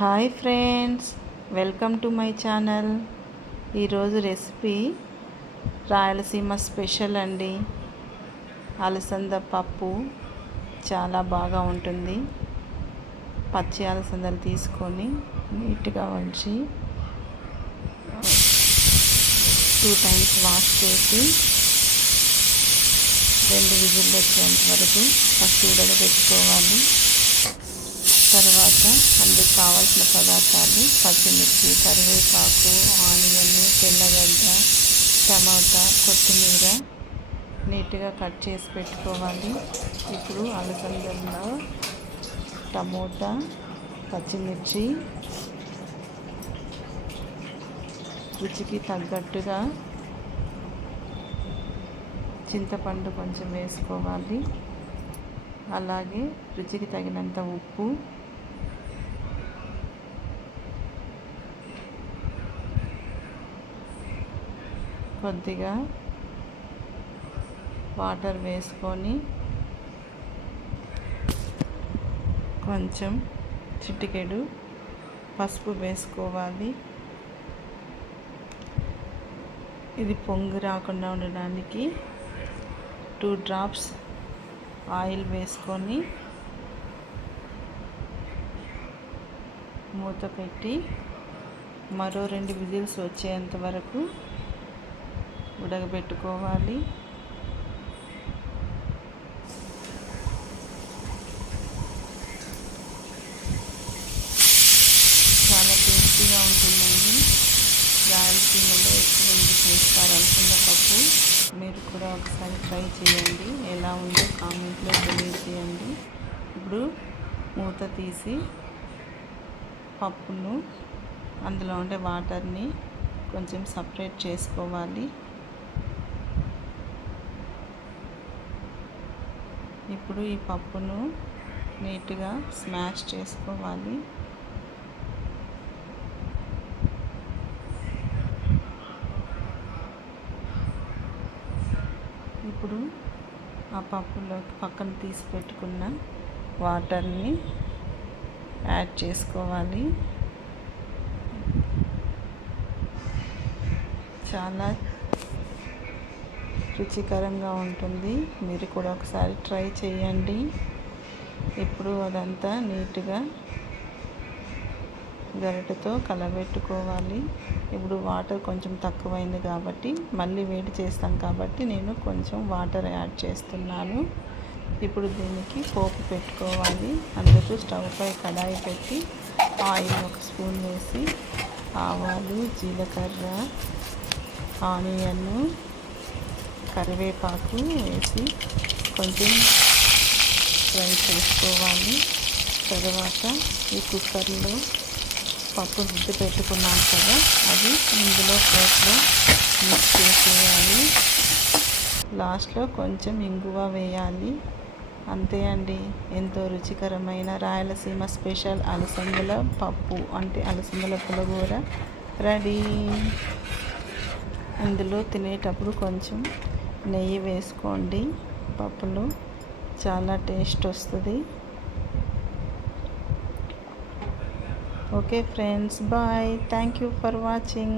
Hi friends, welcome to my channel. ఈరోజు recipe Rayalaseema special అండి. అలసంద పప్పు చాలా బాగా ఉంటుంది. పచ్చి అలసందలు తీసుకొని నీట్గా ఉంచి 2 times వాష్ చేసి 2 విజిల్లు వచ్చేంత వరకు ఫస్ట్ ఉడకబెట్టుకోవాలి. తర్వాత అందుకు కావాల్సిన పదార్థాలు పచ్చిమిర్చి, కరివేపాకు, ఆనియన్, తెల్లగడ్డ, టమాటా, కొత్తిమీర నీట్గా కట్ చేసి పెట్టుకోవాలి. ఇప్పుడు అలసందల్లో టమోటా, పచ్చిమిర్చి, రుచికి తగ్గట్టుగా చింతపండు కొంచెం వేసుకోవాలి. అలాగే రుచికి తగినంత ఉప్పు, కొద్దిగా వాటర్ వేసుకొని కొంచెం చిటికెడు పసుపు వేసుకోవాలి. ఇది పొంగు రాకుండా ఉండడానికి 2 drops ఆయిల్ వేసుకొని మూత పెట్టి మరో 2 విజిల్స్ వచ్చేంత వరకు ఉడకబెట్టుకోవాలి. చాలా టేస్టీగా ఉంటుందండి. రాయలసీమలో ఎక్కువ చేస్తారు అలసంద పప్పు. మీరు కూడా ఒకసారి ట్రై చేయండి. ఎలా ఉందో కామెంట్లో తెలియజేయండి. ఇప్పుడు మూత తీసి పప్పును అందులో ఉండే వాటర్ని కొంచెం సపరేట్ చేసుకోవాలి. ఇప్పుడు ఈ పప్పును నీట్గా స్మాష్ చేసుకోవాలి. ఇప్పుడు ఆ పప్పులోకి పక్కన తీసి పెట్టుకున్న వాటర్ని యాడ్ చేసుకోవాలి. చాలా రుచికరంగా ఉంటుంది. మీరు కూడా ఒకసారి ట్రై చేయండి. ఇప్పుడు అదంతా నీట్గా గరిటెతో కలబెట్టుకోవాలి. ఇప్పుడు వాటర్ కొంచెం తక్కువైంది కాబట్టి మళ్ళీ వేడి చేస్తాం కాబట్టి నేను కొంచెం వాటర్ యాడ్ చేస్తున్నాను. ఇప్పుడు దీనికి పోపు పెట్టుకోవాలి. అందుకు స్టవ్ పై కడాయి పెట్టి ఆయిల్ 1 స్పూన్ వేసి ఆవాలు, జీలకర్ర, ఆనియన్, కరివేపాకు వేసి కొంచెం ఫ్రై చేసుకోవాలి. తర్వాత ఈ కుక్కర్లో పప్పు రుద్ది పెట్టుకున్నాం కదా, అది ఇందులో ప్లేట్లో మిక్స్ చేసేయాలి. లాస్ట్లో కొంచెం ఇంగువ వేయాలి. అంతే అండి, ఎంతో రుచికరమైన రాయలసీమ స్పెషల్ అలసందల పప్పు అంటే అలసందల పులిహోర రెడీ. ఇందులో తినేటప్పుడు కొంచెం నెయ్యి వేసుకోండి. పప్పులో చాలా టేస్ట్ వస్తుంది. Okay friends, bye. Thank you for watching.